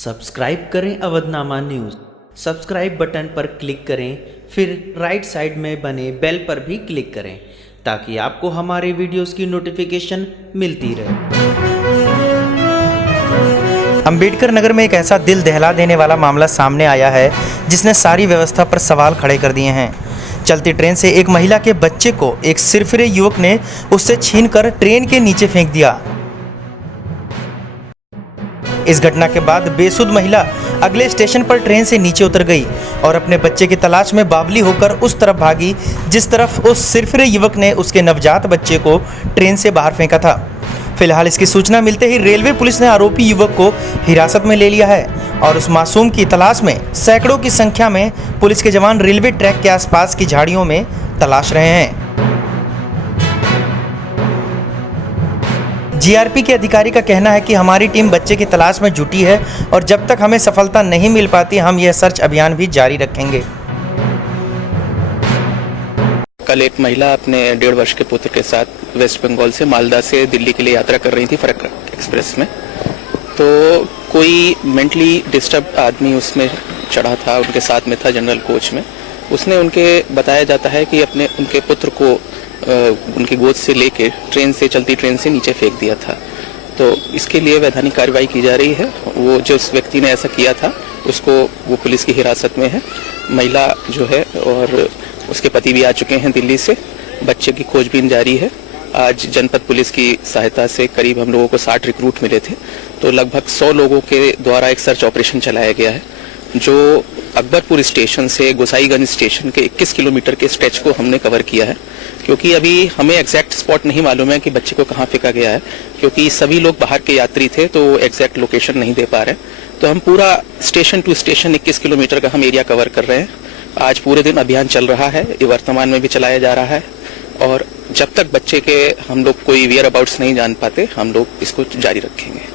Subscribe करें Avadhnama news. Subscribe button पर click करें, फिर राइट साइड में बने बेल पर भी क्लिक करें ताकि आपको हमारे वीडियोस की नोटिफिकेशन मिलती रहे। अंबेडकर नगर में एक ऐसा दिल दहला देने वाला मामला सामने आया है जिसने सारी व्यवस्था पर सवाल खड़े कर दिए हैं। चलती ट्रेन से एक महिला के बच्चे को एक सिरफिरे युवक ने उससे छीनकर ट्रेन के नीचे फेंक दिया। इस घटना के बाद बेसुध महिला अगले स्टेशन पर ट्रेन से नीचे उतर गई और अपने बच्चे की तलाश में बावली होकर उस तरफ भागी जिस तरफ उस सिरफिरे युवक ने उसके नवजात बच्चे को ट्रेन से बाहर फेंका था। फिलहाल इसकी सूचना मिलते ही रेलवे पुलिस ने आरोपी युवक को हिरासत में ले लिया है और उस मासूम की तलाश में सैकड़ों की संख्या में पुलिस के जवान रेलवे ट्रैक के आसपास की झाड़ियों में तलाश रहे हैं। जीआरपी के अधिकारी का कहना है कि हमारी टीम बच्चे की तलाश में जुटी है और जब तक हमें सफलता नहीं मिल पाती हम यह सर्च अभियान भी जारी रखेंगे। कल एक महिला अपने 1.5 वर्ष के पुत्र के साथ वेस्ट बंगाल से मालदा से दिल्ली के लिए यात्रा कर रही थी फरक्का एक्सप्रेस में। तो कोई मेंटली डिस्टर्ब आदमी उसमें चढ़ा था, उनके साथ में था जनरल कोच में। उसने उनके बताया जाता है कि उनके पुत्र को उनकी गोद से लेके चलती ट्रेन से नीचे फेंक दिया था। तो इसके लिए वैधानिक कार्रवाई की जा रही है। वो जिस व्यक्ति ने ऐसा किया था उसको वो पुलिस की हिरासत में है। महिला जो है और उसके पति भी आ चुके हैं दिल्ली से। बच्चे की खोजबीन जारी है। आज जनपद पुलिस की सहायता से करीब हम लोगों को 60 रिक्रूट मिले थे, तो लगभग 100 लोगों के द्वारा एक सर्च ऑपरेशन चलाया गया है जो अकबरपुर स्टेशन से गोसाईगंज स्टेशन के 21 किलोमीटर के स्ट्रेच को हमने कवर किया है। क्योंकि अभी हमें एग्जैक्ट स्पॉट नहीं मालूम है कि बच्चे को कहाँ फेंका गया है, क्योंकि सभी लोग बाहर के यात्री थे तो एग्जैक्ट लोकेशन नहीं दे पा रहे। तो हम पूरा स्टेशन टू स्टेशन 21 किलोमीटर का हम एरिया कवर कर रहे हैं। आज पूरे दिन अभियान चल रहा है, ये वर्तमान में भी चलाया जा रहा है और जब तक बच्चे के हम लोग कोई वियर अबाउट्स नहीं जान पाते हम लोग इसको जारी रखेंगे।